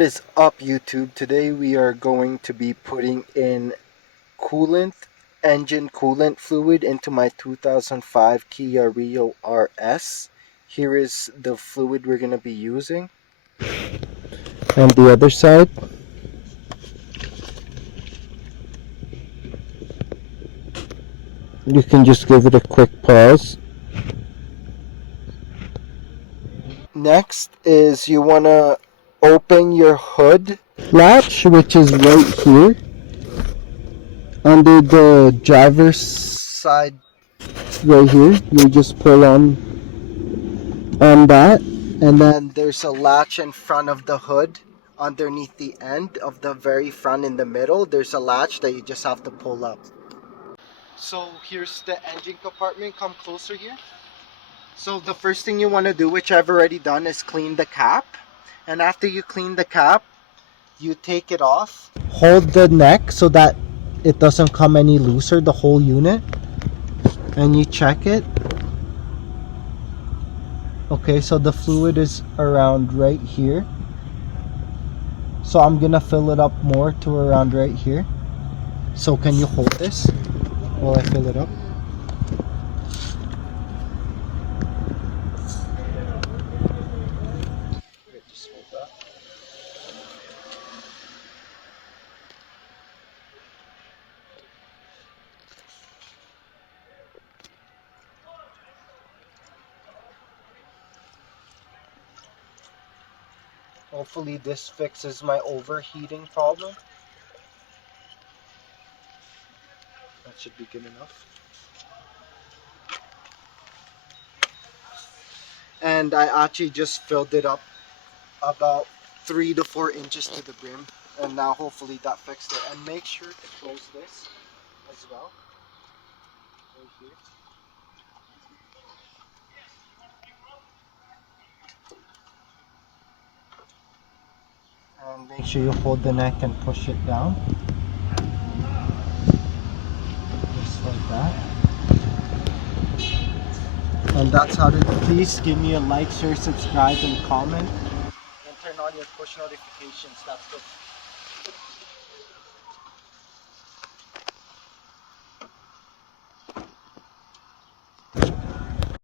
What is up, YouTube? Today we are going to be putting in coolant, engine coolant fluid into my 2005 Kia Rio RS. Here is the fluid we're going to be using. And the other side. You can just give it a quick pause. Next is you want to open your hood latch, which is right here under the driver's side. Right here, you just pull on that, and then there's a latch in front of the hood. Underneath the end of the very front in the middle, there's a latch that you just have to pull up. So here's the engine compartment. Come closer here. So the first thing you want to do, which I've already done, is clean the cap. And after you clean the cap, you take it off. Hold the neck so that it doesn't come any looser, the whole unit. And you check it. Okay, so the fluid is around right here. So I'm gonna fill it up more to around right here. So can you hold this while I fill it up? Just hold that. Hopefully this fixes my overheating problem. That should be good enough. And I actually just filled it up about 3 to 4 inches to the brim. And now hopefully that fixed it. And make sure to close this as well. Right here. And make sure you hold the neck and push it down. Just like that. And that's how to do. Please give me a like, share, subscribe, and comment. And turn on your push notifications. That's what